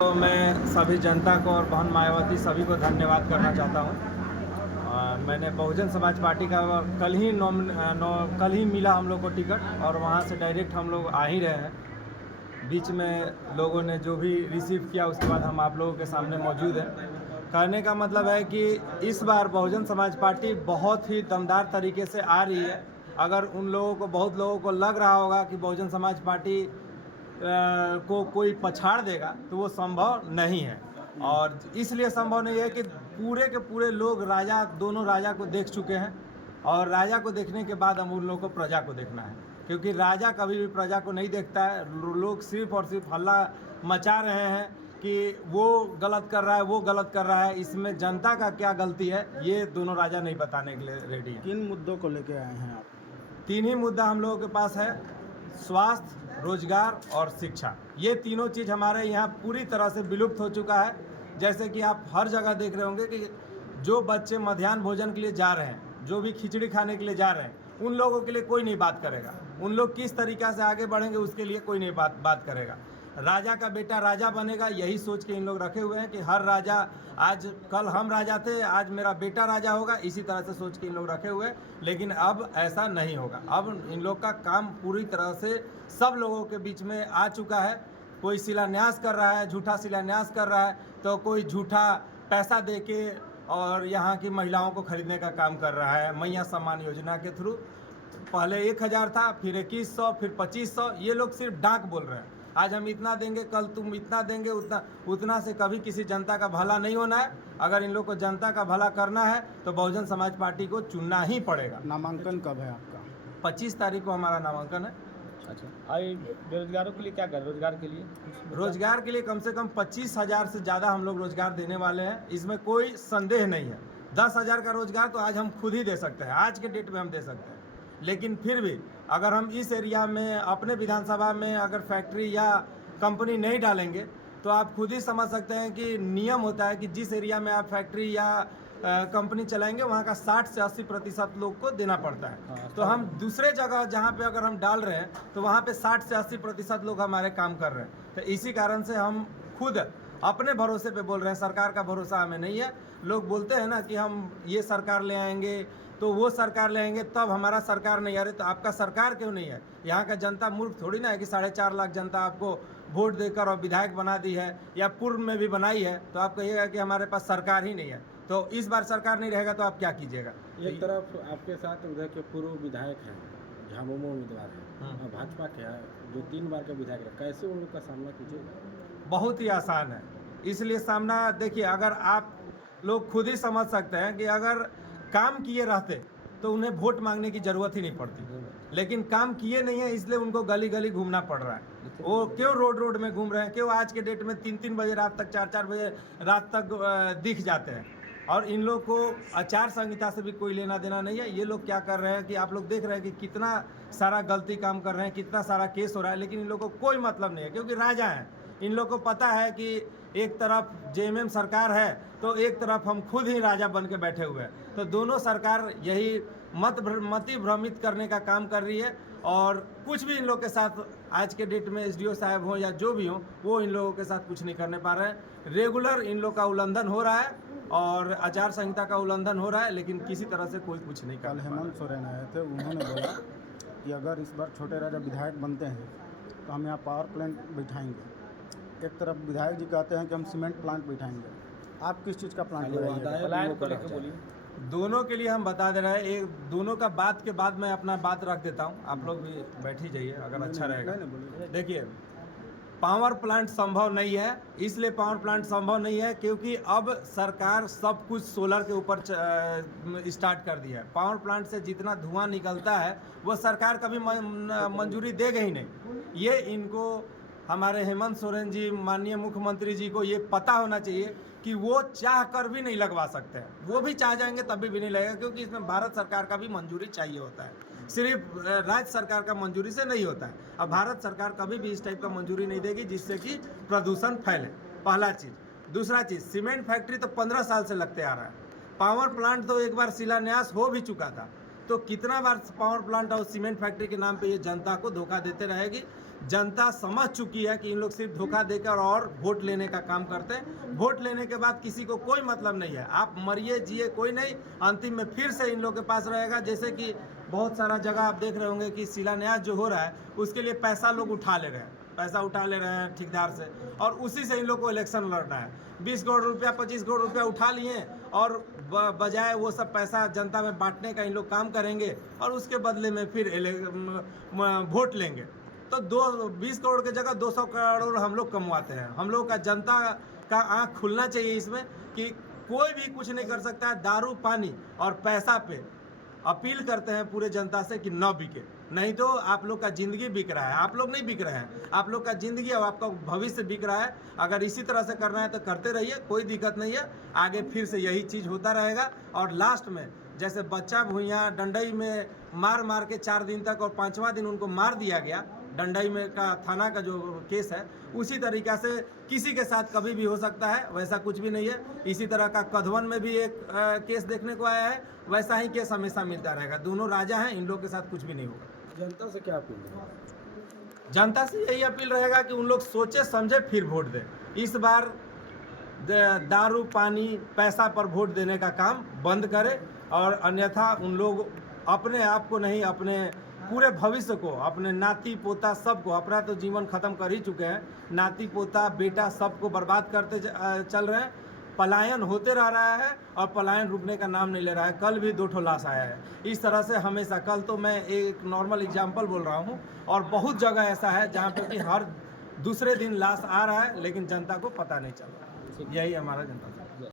तो मैं सभी जनता को और बहन मायावती सभी को धन्यवाद करना चाहता हूँ। मैंने बहुजन समाज पार्टी का कल ही मिला हम लोग को टिकट और वहाँ से डायरेक्ट हम लोग आ ही रहे हैं। बीच में लोगों ने जो भी रिसीव किया उसके बाद हम आप लोगों के सामने मौजूद हैं। कहने का मतलब है कि इस बार बहुजन समाज पार्टी बहुत ही दमदार तरीके से आ रही है। अगर उन लोगों को बहुत लोगों को लग रहा होगा कि बहुजन समाज पार्टी को कोई पछाड़ देगा तो वो संभव नहीं है। और इसलिए संभव नहीं है कि पूरे के पूरे लोग दोनों राजा को देख चुके हैं और राजा को देखने के बाद हम उन लोगों को प्रजा को देखना है, क्योंकि राजा कभी भी प्रजा को नहीं देखता है। लोग सिर्फ और सिर्फ हल्ला मचा रहे हैं कि वो गलत कर रहा है, वो गलत कर रहा है। इसमें जनता का क्या गलती है ये दोनों राजा नहीं बताने के लिए रेडी हैं। किन मुद्दों को लेके आए हैं आप? तीन ही मुद्दा हम लोगों के पास है: स्वास्थ्य, रोजगार और शिक्षा। ये तीनों चीज़ हमारे यहाँ पूरी तरह से विलुप्त हो चुका है। जैसे कि आप हर जगह देख रहे होंगे कि जो बच्चे मध्याह्न भोजन के लिए जा रहे हैं, जो भी खिचड़ी खाने के लिए जा रहे हैं, उन लोगों के लिए कोई नहीं बात करेगा। उन लोग किस तरीक़ा से आगे बढ़ेंगे उसके लिए कोई नहीं बात करेगा। राजा का बेटा राजा बनेगा, यही सोच के इन लोग रखे हुए हैं कि हर राजा, आज कल हम राजा थे, आज मेरा बेटा राजा होगा, इसी तरह से सोच के इन लोग रखे हुए हैं। लेकिन अब ऐसा नहीं होगा। अब इन लोग का काम पूरी तरह से सब लोगों के बीच में आ चुका है। कोई शिलान्यास कर रहा है, झूठा शिलान्यास कर रहा है, तो कोई झूठा पैसा दे के और यहाँ की महिलाओं को खरीदने का काम कर रहा है। मैया सम्मान योजना के थ्रू पहले 1000 था, फिर 2100, फिर 2500। ये लोग सिर्फ डाक बोल रहे हैं। आज हम इतना देंगे, कल तुम इतना देंगे, उतना से कभी किसी जनता का भला नहीं होना है। अगर इन लोग को जनता का भला करना है तो बहुजन समाज पार्टी को चुनना ही पड़ेगा। नामांकन कब है आपका? 25 तारीख को हमारा नामांकन है। अच्छा, आई बेरोजगारों के लिए क्या कर, रोजगार के लिए? रोजगार के लिए कम से कम 25,000 से ज़्यादा हम लोग रोजगार देने वाले हैं, इसमें कोई संदेह नहीं है। 10,000 का रोजगार तो आज हम खुद ही दे सकते हैं, आज के डेट में हम दे सकते हैं। लेकिन फिर भी अगर हम इस एरिया में, अपने विधानसभा में अगर फैक्ट्री या कंपनी नहीं डालेंगे तो आप खुद ही समझ सकते हैं कि नियम होता है कि जिस एरिया में आप फैक्ट्री या कंपनी चलाएंगे वहाँ का 60 से 80% लोग को देना पड़ता है। तो हम दूसरे जगह जहाँ पे अगर हम डाल रहे हैं तो वहाँ पे 60 से 80% लोग हमारे काम कर रहे हैं। तो इसी कारण से हम खुद अपने भरोसे पे बोल रहे हैं, सरकार का भरोसा हमें नहीं है। लोग बोलते हैं ना कि हम ये सरकार ले आएंगे, तो वो सरकार ले आएंगे, तब हमारा सरकार नहीं आ रही। तो आपका सरकार क्यों नहीं है? यहाँ का जनता मूर्ख थोड़ी ना है कि 4.5 लाख जनता आपको वोट देकर और विधायक बना दी है या पूर्व में भी बनाई है, तो आप कहिएगा कि हमारे पास सरकार ही नहीं है। तो इस बार सरकार नहीं रहेगा तो आप क्या कीजिएगा? एक तरफ आपके साथ उधर के पूर्व विधायक हैं, झामुमो उम्मीदवार हैं, और भाजपा के हैं जो 3 बार के विधायक रहे, कैसे उन लोग का सामना कीजिएगा? बहुत ही आसान है। इसलिए सामना देखिए, अगर आप लोग खुद ही समझ सकते हैं कि अगर काम किए रहते तो उन्हें वोट मांगने की ज़रूरत ही नहीं पड़ती। लेकिन काम किए नहीं है, इसलिए उनको गली गली घूमना पड़ रहा है। वो क्यों रोड में घूम रहे हैं? क्यों आज के डेट में 3-3 बजे रात तक, 4-4 बजे रात तक दिख जाते हैं? और इन लोग को आचार संहिता से भी कोई लेना देना नहीं है। ये लोग क्या कर रहे हैं कि आप लोग देख रहे हैं कि कितना सारा गलती काम कर रहे हैं, कितना सारा केस हो रहा है, लेकिन इन लोग को कोई मतलब नहीं है, क्योंकि राजा हैं। इन लोग को पता है कि एक तरफ जेएमएम सरकार है तो एक तरफ हम खुद ही राजा बन के बैठे हुए हैं। तो दोनों सरकार यही मति भ्रमित करने का काम कर रही है। और कुछ भी इन लोग के साथ आज के डेट में एसडीओ साहब हो या जो भी हो, वो इन लोगों के साथ कुछ नहीं करने पा रहे हैं। रेगुलर इन लोग का उल्लंघन हो रहा है और आचार संहिता का उल्लंघन हो रहा है, लेकिन किसी तरह से कोई कुछ नहीं कर कल पा रहा है। हेमंत सोरेन आए थे, उन्होंने बोला कि अगर इस बार छोटे राजा विधायक बनते हैं तो हम यहाँ पावर प्लांट बिठाएंगे। एक तरफ विधायक जी कहते हैं कि हम सीमेंट प्लांट बिठाएंगे। आप किस चीज़ का प्लांट बोलिए। दोनों के लिए हम बता दे रहे हैं। एक दोनों का बात के बाद मैं अपना बात रख देता हूँ, आप लोग भी बैठ ही जाइए अगर अच्छा रहेगा। देखिए, पावर प्लांट संभव नहीं है। इसलिए पावर प्लांट संभव नहीं है क्योंकि अब सरकार सब कुछ सोलर के ऊपर स्टार्ट कर दिया है। पावर प्लांट से जितना धुआं निकलता है वो सरकार कभी मंजूरी देगा ही नहीं। ये इनको, हमारे हेमंत सोरेन जी, माननीय मुख्यमंत्री जी को ये पता होना चाहिए कि वो चाह कर भी नहीं लगवा सकते हैं। वो भी चाह जाएंगे तभी भी नहीं लगेगा, क्योंकि इसमें भारत सरकार का भी मंजूरी चाहिए होता है, सिर्फ राज्य सरकार का मंजूरी से नहीं होता है। अब भारत सरकार कभी भी इस टाइप का मंजूरी नहीं देगी जिससे कि प्रदूषण फैले, पहला चीज़। दूसरा चीज़, सीमेंट फैक्ट्री तो 15 साल से लगते आ रहा है। पावर प्लांट तो एक बार शिलान्यास हो भी चुका था। तो कितना बार पावर प्लांट और सीमेंट फैक्ट्री के नाम पे ये जनता को धोखा देते रहेगी। जनता समझ चुकी है कि इन लोग सिर्फ धोखा देकर और वोट लेने का काम करते हैं। वोट लेने के बाद किसी को कोई मतलब नहीं है, आप मरिए जिए कोई नहीं, अंतिम में फिर से इन लोग के पास रहेगा। जैसे कि बहुत सारा जगह आप देख रहे होंगे कि शिलान्यास जो हो रहा है उसके लिए पैसा लोग उठा ले रहे हैं, पैसा उठा ले रहे हैं ठेकेदार से, और उसी से इन लोग को इलेक्शन लड़ना है। 20 करोड़ रुपया 25 करोड़ रुपया उठा लिए और बजाय वो सब पैसा जनता में बांटने का इन लोग काम करेंगे और उसके बदले में फिर वोट लेंगे। तो 20 करोड़ की जगह 200 करोड़ हम लोग कमवाते हैं। हम लोग का जनता का आँख खुलना चाहिए इसमें कि कोई भी कुछ नहीं कर सकता है। दारू पानी और पैसा पे अपील करते हैं पूरे जनता से कि न बिके, नहीं तो आप लोग का ज़िंदगी बिक रहा है। आप लोग नहीं बिक रहे हैं, आप लोग का ज़िंदगी और आपका भविष्य बिक रहा है। अगर इसी तरह से करना है तो करते रहिए, कोई दिक्कत नहीं है। आगे फिर से यही चीज़ होता रहेगा और लास्ट में जैसे बच्चा भुइयाँ डंडई में मार के 4 दिन तक और 5वां दिन उनको मार दिया गया, डंडई में का थाना का जो केस है, उसी तरीक़ा से किसी के साथ कभी भी हो सकता है। वैसा कुछ भी नहीं है। इसी तरह का कधवन में भी एक केस देखने को आया है, वैसा ही केस हमेशा मिलता रहेगा। दोनों राजा हैं, इन लोग के साथ कुछ भी नहीं होगा। जनता से क्या अपील है? जनता से यही अपील रहेगा कि उन लोग सोचे समझे फिर वोट दें। इस बार दारू पानी पैसा पर वोट देने का काम बंद करें और अन्यथा उन लोग अपने आप को नहीं, अपने पूरे भविष्य को, अपने नाती पोता सबको, अपना तो जीवन ख़त्म कर ही चुके हैं, नाती पोता बेटा सबको बर्बाद करते चल रहे हैं। पलायन होते रह रहा है और पलायन रुकने का नाम नहीं ले रहा है। कल भी 2 ठो लाश आया है। इस तरह से हमेशा, कल तो मैं एक नॉर्मल एग्जांपल बोल रहा हूँ, और बहुत जगह ऐसा है जहाँ पे कि हर दूसरे दिन लाश आ रहा है लेकिन जनता को पता नहीं चल रहा है। यही हमारा जनता